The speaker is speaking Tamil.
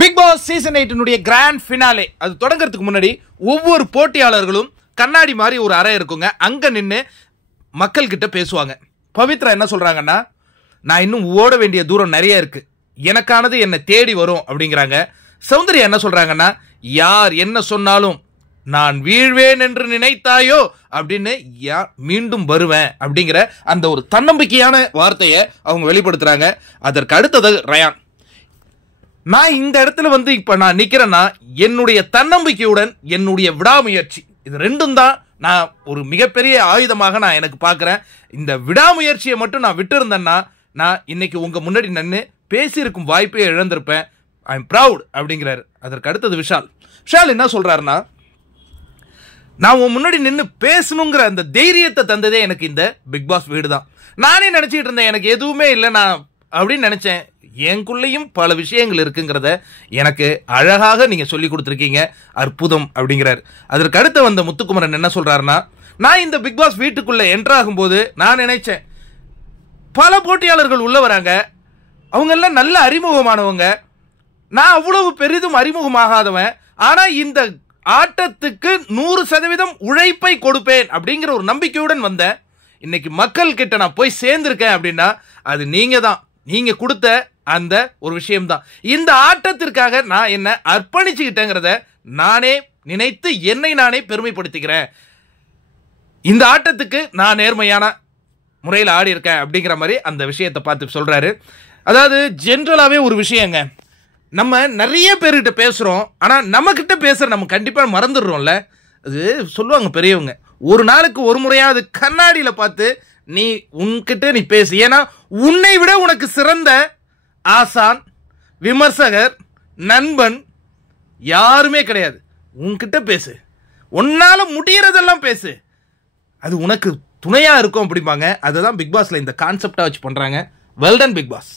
Big Boss season 8 grand finale அது தொடங்கிறதுக்கு முன்னாடி ஒவ்வொரு போட்டியாளர்களும் கண்ணாடி மாதிரி ஒரு அறை இருக்குங்க. அங்க நின்று மக்கள் கிட்ட பேசுவாங்க. பவித்ரா என்ன சொல்றாங்கன்னா, நான் இன்னும் ஓட வேண்டிய தூரம் நிறைய இருக்கு, எனக்கானது என்னை தேடி வரும் அப்படிங்கிறாங்க. சௌந்தர்யா என்ன சொல்றாங்கன்னா, யார் என்ன சொன்னாலும் நான் வீழ்வேன் என்று நினைத்தாயோ அப்படின்னு மீண்டும் வருவேன் அப்படிங்கிற அந்த ஒரு தன்னம்பிக்கையான வார்த்தையை அவங்க வெளிப்படுத்துறாங்க. அதற்கு அடுத்தது ரயான், நான் இந்த இடத்துல இப்ப நான் நிக்கிறேன்னா என்னுடைய தன்னம்பிக்கையுடன் என்னுடைய விடாமுயற்சி, இது ரெண்டும் தான் நான் ஒரு மிகப்பெரிய ஆயுதமாக நான் எனக்கு பார்க்கிறேன். இந்த விடாமுயற்சியை மட்டும் நான் விட்டு இருந்தேன்னா நான் இன்னைக்கு உங்க முன்னாடி நின்று பேசியிருக்கும் வாய்ப்பை இழந்திருப்பேன். ஐ எம் ப்ரவுட் அப்படிங்கிறாரு. அதற்கு அடுத்தது விஷால் என்ன சொல்றாருன்னா, நான் உன் முன்னாடி நின்று பேசணுங்கிற அந்த தைரியத்தை தந்ததே எனக்கு இந்த பிக் பாஸ் வீடு தான். நானே நினைச்சிட்டு இருந்தேன் எனக்கு எதுவுமே இல்லை நான் அப்படின்னு நினைச்சேன். எனக்குள்ளேயும் பல விஷயங்கள் இருக்குங்கிறத எனக்கு அழகாக நீங்க சொல்லி கொடுத்துருக்கீங்க, அற்புதம் அப்படிங்கிறார். அதற்கு அடுத்து வந்த முத்துக்குமரன் என்ன சொல்றாருன்னா, நான் இந்த பிக் பாஸ் வீட்டுக்குள்ள என்டர் ஆகும்போது நான் நினைச்சேன் பல போட்டியாளர்கள் உள்ள வராங்க, அவங்க எல்லாம் நல்ல அறிமுகமானவங்க, நான் அவ்வளவு பெரிதும் அறிமுகமாகாதவன், ஆனா இந்த ஆட்டத்துக்கு 100% உழைப்பை கொடுப்பேன் அப்படிங்கிற ஒரு நம்பிக்கையுடன் வந்தேன். இன்னைக்கு மக்கள் கிட்ட நான் போய் சேர்ந்திருக்கேன் அப்படின்னா அது நீங்க தான், நீங்க கொடுத்த அந்த ஒரு விஷயம் தான். இந்த ஆட்டத்திற்காக நான் என்ன அர்ப்பணிச்சுக்கிட்டேங்கிறத நானே நினைத்து என்னை நானே பெருமைப்படுத்திக்கிறேன். இந்த ஆட்டத்துக்கு நான் நேர்மையான முறையில் ஆடி இருக்கேன் அப்படிங்கிற மாதிரி அந்த விஷயத்தை பார்த்து சொல்றாரு. அதாவது ஜென்ரலாவே ஒரு விஷயங்க, நம்ம நிறைய பேர்கிட்ட பேசுறோம், ஆனா நம்ம கிட்ட பேசுற நம்ம கண்டிப்பா மறந்துடுறோம்ல. அது சொல்லுவாங்க பெரியவங்க, ஒரு நாளுக்கு ஒரு முறையாவது கண்ணாடியில பார்த்து நீ உன்கிட்ட நீ பேசு. ஏன்னா உன்னை விட உனக்கு சிறந்த ஆசான், விமர்சகர், நண்பன் யாருமே கிடையாது. உன்கிட்ட பேசு, உன்னால முடியறதெல்லாம் பேசு, அது உனக்கு துணையா இருக்கும் அப்படிம்பாங்க. அதுதான் பிக் பாஸ்ல இந்த கான்செப்டா வச்சு பண்றாங்க. Well done Bigg pass.